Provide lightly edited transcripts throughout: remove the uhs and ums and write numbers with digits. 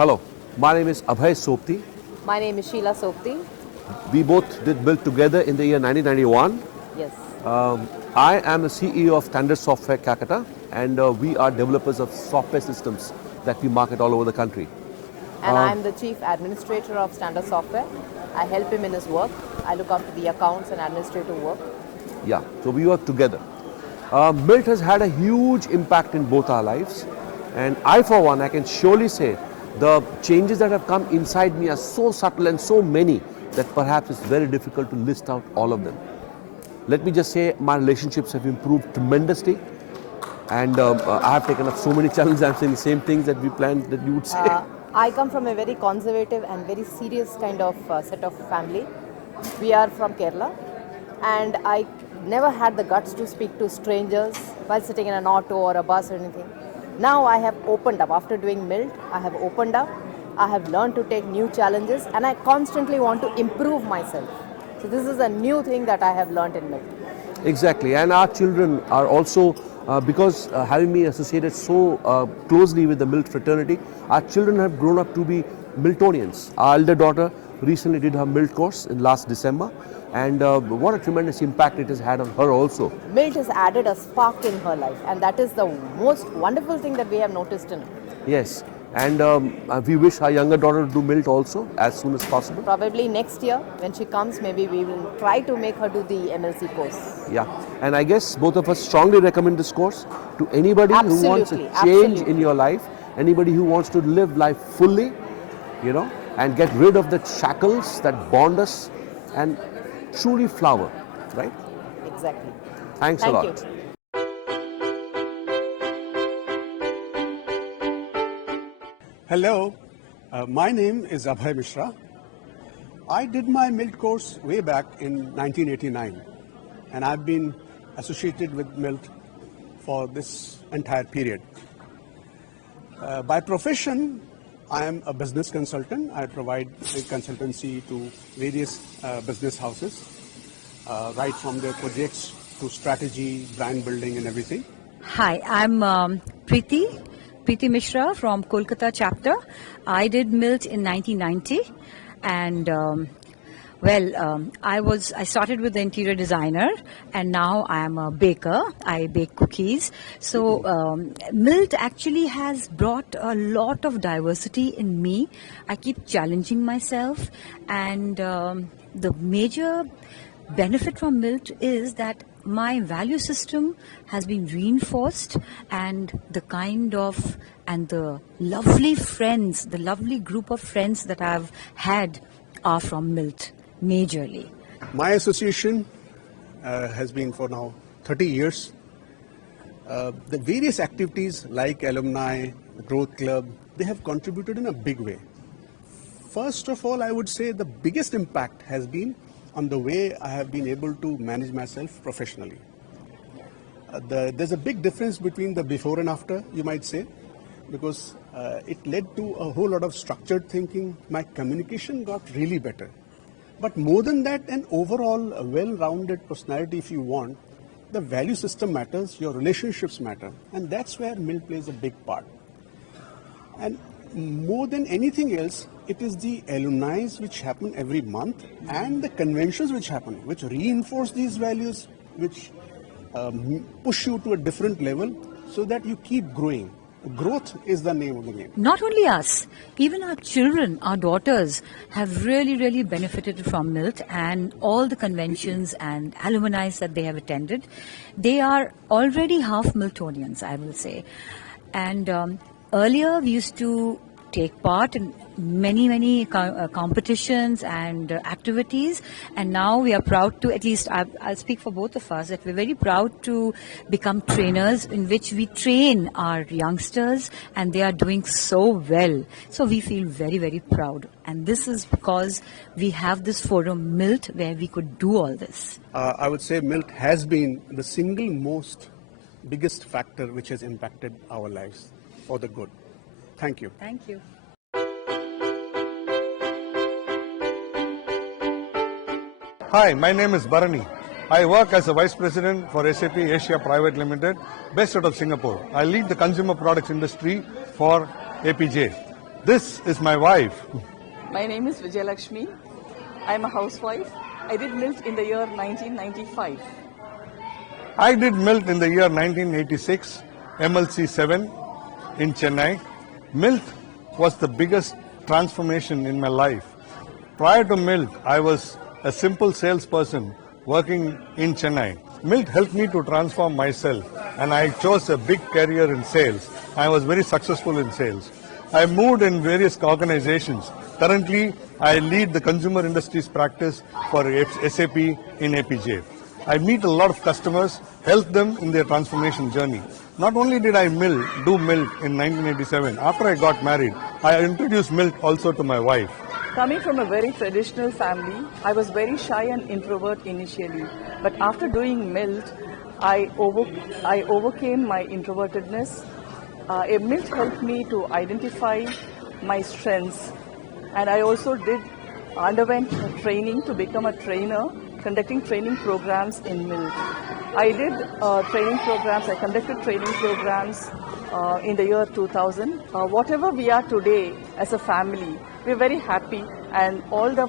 Hello, my name is Abhay Sopti. My name is Sheila Sopti. We both did Milk together in the year 1991. Yes. I am the CEO of Standard Software Calcutta, and we are developers of software systems that we market all over the country. And I'm the Chief Administrator of Standard Software. I help him in his work. I look after the accounts and administrative work. Yeah, so we work together. Milt has had a huge impact in both our lives, and I, for one, I can surely say the changes that have come inside me are so subtle and so many that perhaps it's very difficult to list out all of them. Let me just say my relationships have improved tremendously, and I have taken up so many challenges. I'm saying the same things that we planned that you would say. I come from a very conservative and very serious kind of set of family. We are from Kerala, and I never had the guts to speak to strangers while sitting in an auto or a bus or anything. Now I have opened up. After doing Milt, I have opened up. I have learned to take new challenges, and I constantly want to improve myself. So this is a new thing that I have learned in Milt. Exactly, and our children are also, because having been associated so closely with the Milt fraternity, our children have grown up to be Miltonians. Our elder daughter recently did her Milt course in last December, and what a tremendous impact it has had on her also. Milt has added a spark in her life, and that is the most wonderful thing that we have noticed in her. Yes, and we wish our younger daughter to do Milt also as soon as possible. Probably next year when she comes, maybe we will try to make her do the MLC course. Yeah, and I guess both of us strongly recommend this course to anybody who wants a change in your life, anybody who wants to live life fully, you know, and get rid of the shackles that bond us and truly flower, right? Exactly. Thanks a lot. Thank you. Hello, my name is Abhay Mishra. I did my Milt course way back in 1989, and I've been associated with Milt for this entire period. By profession, I am a business consultant. I provide consultancy to various business houses, right from their projects to strategy, brand building, and everything. Hi, I'm Preeti Mishra from Kolkata chapter. I did Milt in 1990, and I started with the interior designer, and now I am a baker. I bake cookies. So Milt actually has brought a lot of diversity in me. I keep challenging myself, and the major benefit from Milt is that my value system has been reinforced, and the lovely friends, the lovely group of friends that I've had are from Milt majorly. My association has been for now 30 years. The various activities like alumni, growth club, they have contributed in a big way. First of all, I would say the biggest impact has been on the way I have been able to manage myself professionally. There's a big difference between the before and after, you might say, because it led to a whole lot of structured thinking. My communication got really better. But more than that, an overall well-rounded personality, if you want, the value system matters, your relationships matter, and that's where Milt plays a big part. And more than anything else, it is the alumni which happen every month and the conventions which happen, which reinforce these values, which push you to a different level so that you keep growing. Growth is the name of the game. Not only us, even our children, our daughters have really benefited from Milt and all the conventions and alumni that they have attended. They are already half Miltonians, I will say. And earlier we used to take part in many competitions and activities, and now we are proud to, at least I'll speak for both of us, that we're very proud to become trainers in which we train our youngsters, and they are doing so well. So we feel very proud, and this is because we have this forum Milt where we could do all this. I would say Milt has been the single most biggest factor which has impacted our lives for the good. Thank you. Thank you. Hi, my name is Bharani. I work as a Vice President for SAP Asia Private Limited, based out of Singapore. I lead the consumer products industry for APJ. This is my wife. My name is Vijayalakshmi. I am a housewife. I did milk in the year 1995. I did Milt in the year 1986, MLC 7 in Chennai. Milt was the biggest transformation in my life. Prior to Milt, I was a simple salesperson working in Chennai. Milt helped me to transform myself, and I chose a big career in sales. I was very successful in sales. I moved in various organizations. Currently, I lead the consumer industries practice for SAP in APJ. I meet a lot of customers, help them in their transformation journey. Not only did I do Milt in 1987, after I got married, I introduced Milt also to my wife. Coming from a very traditional family, I was very shy and introvert initially. But after doing Milt, I overcame my introvertedness. Milt helped me to identify my strengths. And I also underwent training to become a trainer, conducting training programs in Milt. I did I conducted training programs in the year 2000. Whatever we are today as a family, we're very happy, and all the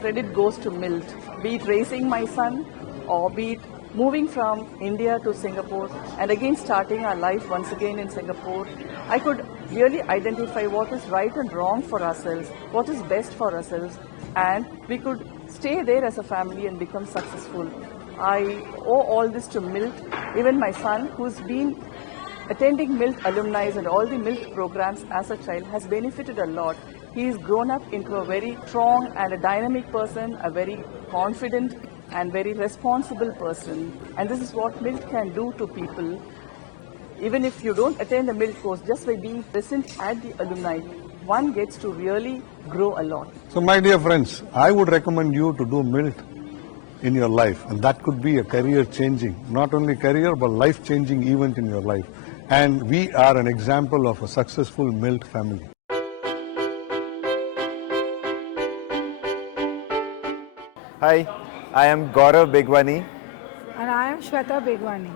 credit goes to Milt. Be it raising my son, or be it moving from India to Singapore, and again starting our life once again in Singapore. I could really identify what is right and wrong for ourselves, what is best for ourselves, and we could stay there as a family and become successful. I owe all this to Milt. Even my son, who's been attending Milt alumni and all the Milt programs as a child, has benefited a lot. He's grown up into a very strong and a dynamic person, a very confident and very responsible person. And this is what Milt can do to people. Even if you don't attend a Milt course, just by being present at the alumni, one gets to really grow a lot. So my dear friends, I would recommend you to do Milt in your life, and that could be a career changing, not only career but life changing event in your life. And we are an example of a successful Milt family. Hi, I am Gaurav Begwani. And I am Shweta Begwani.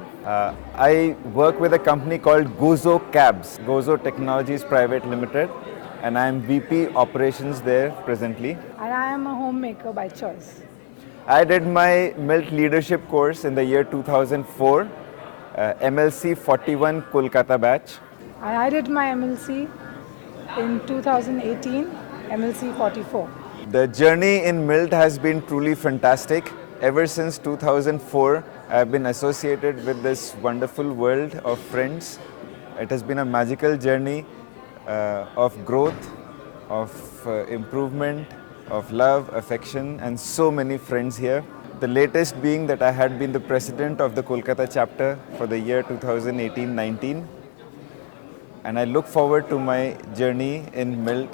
I work with a company called Gozo Cabs, Gozo Technologies Private Limited, and I am VP Operations there presently. And I am a homemaker by choice. I did my Milt leadership course in the year 2004, MLC 41 Kolkata batch. And I did my MLC in 2018, MLC 44. The journey in Milt has been truly fantastic. Ever since 2004, I have been associated with this wonderful world of friends. It has been a magical journey of growth, of improvement, of love, affection, and so many friends here. The latest being that I had been the president of the Kolkata chapter for the year 2018-19. And I look forward to my journey in Milt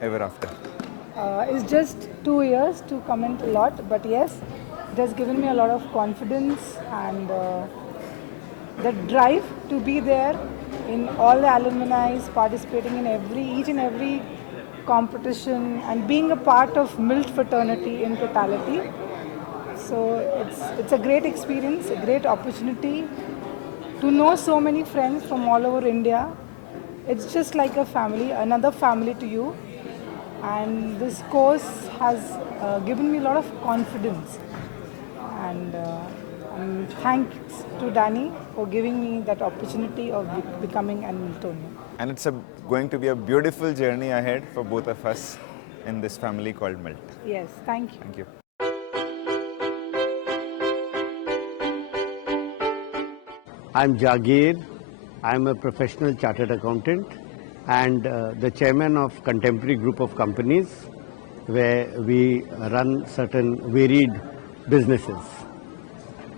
ever after. It's just 2 years to comment a lot, but yes, it has given me a lot of confidence and the drive to be there in all the alumni, participating in each and every competition and being a part of Milt fraternity in totality. So it's a great experience, a great opportunity to know so many friends from all over India. It's just like a family, another family to you. And this course has given me a lot of confidence. And thanks to Danny for giving me that opportunity of becoming an Miltonian. And it's going to be a beautiful journey ahead for both of us in this family called Milt. Yes, thank you. Thank you. I'm Jagir. I'm a professional chartered accountant and the chairman of Contemporary Group of Companies, where we run certain varied businesses.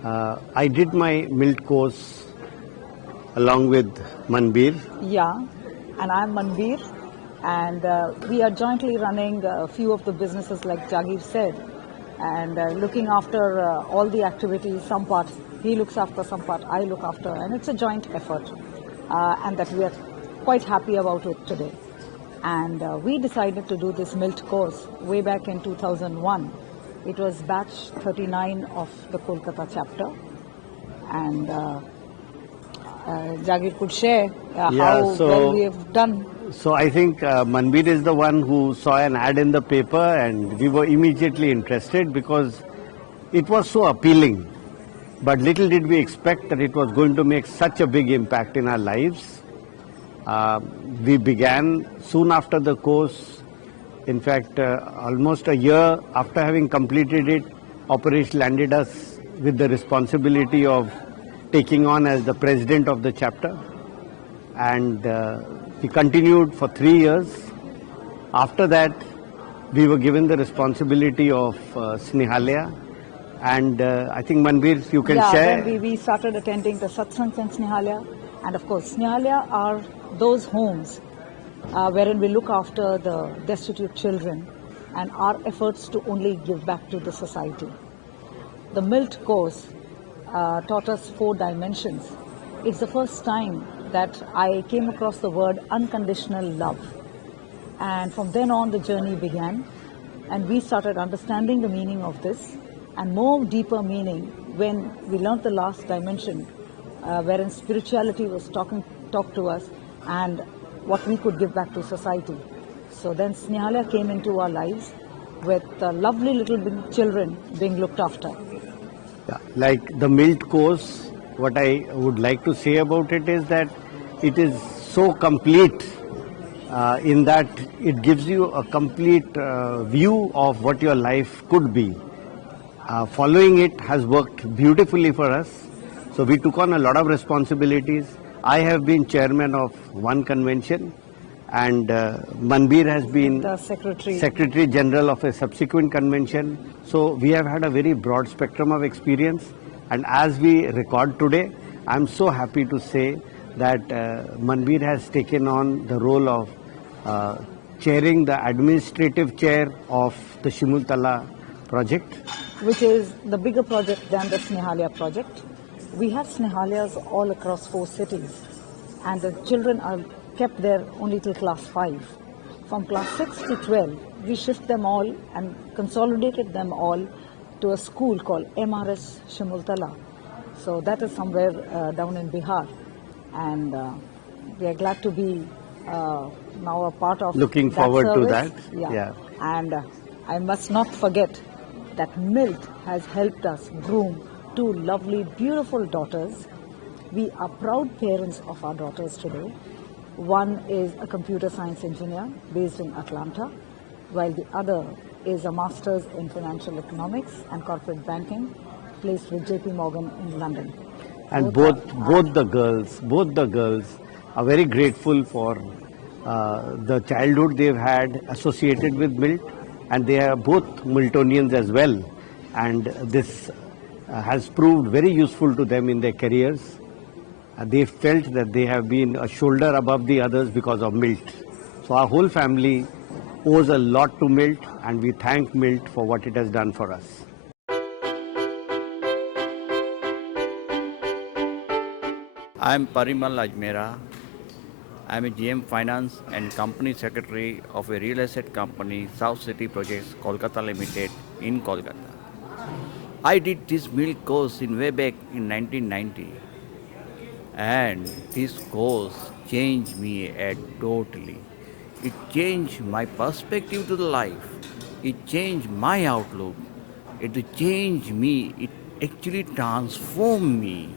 I did my Milt course along with Manbir. Yeah, and I'm Manbir, and we are jointly running a few of the businesses like Jagir said, and looking after all the activities, some parts he looks after, some part I look after, and it's a joint effort, and that we are quite happy about it today. And we decided to do this Milt course way back in 2001. It was batch 39 of the Kolkata chapter, and Jagir could share how well we have done. So I think Manbir is the one who saw an ad in the paper and we were immediately interested because it was so appealing. But little did we expect that it was going to make such a big impact in our lives. We began soon after the course. In fact, almost a year after having completed it, Operation landed us with the responsibility of taking on as the president of the chapter. And we continued for 3 years. After that, we were given the responsibility of Snehalaya. And I think Manbir, you can share. Then we started attending the satsangs in Snehalaya. And of course, Snehalaya are those homes wherein we look after the destitute children and our efforts to only give back to the society. The MILT course taught us 4 dimensions. It's the first time that I came across the word unconditional love. And from then on, the journey began. And we started understanding the meaning of this and more deeper meaning when we learned the last dimension, wherein spirituality was talked to us and what we could give back to society. So then Snehalaya came into our lives with lovely little children being looked after. Yeah, like the MILT course, what I would like to say about it is that it is so complete in that it gives you a complete view of what your life could be. Following it has worked beautifully for us. So we took on a lot of responsibilities. I have been chairman of one convention and Manbir has been the Secretary General of a subsequent convention. So we have had a very broad spectrum of experience. And as we record today, I'm so happy to say that Manbir has taken on the role of chairing the administrative chair of the Shimultala project, which is the bigger project than the Snehalaya project. We have Snehalayas all across 4 cities and the children are kept there only till class 5. From class 6 to 12, we shift them all and consolidated them all to a school called MRS Shimultala. So that is somewhere down in Bihar. And we are glad to be now a part of looking that forward service. to that. Yeah. And I must not forget that MILT has helped us groom 2 lovely, beautiful daughters. We are proud parents of our daughters today. One is a computer science engineer based in Atlanta, while the other is a master's in financial economics and corporate banking, placed with JP Morgan in London. And both the girls are very grateful for the childhood they've had associated with MILT, and they are both Miltonians as well. And this has proved very useful to them in their careers. They felt that they have been a shoulder above the others because of MILT. So our whole family owes a lot to MILT, and we thank MILT for what it has done for us. I am Parimal Ajmera. I am a GM Finance and Company Secretary of a real estate company, South City Projects, Kolkata Limited, in Kolkata. I did this MILT course way back in 1990. And this course changed me totally. It changed my perspective to the life. It changed my outlook. It changed me. It actually transformed me.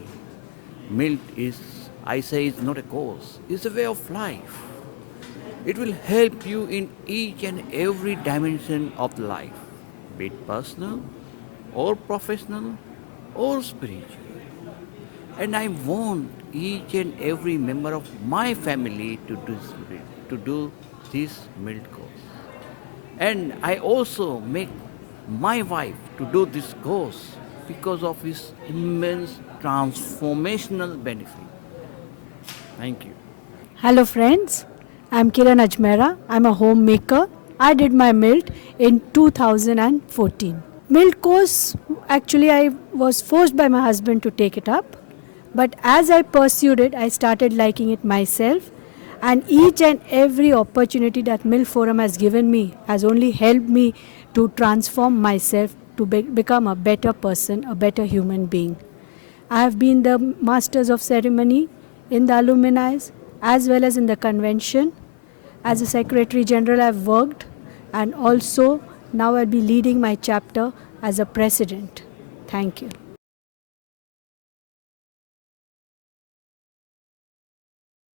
MILT is, I say, it's not a course. It's a way of life. It will help you in each and every dimension of life, be it personal or professional or spiritual. And I want each and every member of my family to do this MILT course. And I also make my wife to do this course because of its immense transformational benefit. Thank you. Hello friends, I'm Kiran Ajmera. I'm a homemaker. I did my MILT in 2014. MILT course, actually I was forced by my husband to take it up. But as I pursued it, I started liking it myself. And each and every opportunity that MILT Forum has given me has only helped me to transform myself to become a better person, a better human being. I have been the Masters of Ceremony in the alumni as well as in the convention. As a Secretary General, I've worked, and also now I'll be leading my chapter as a president. Thank you.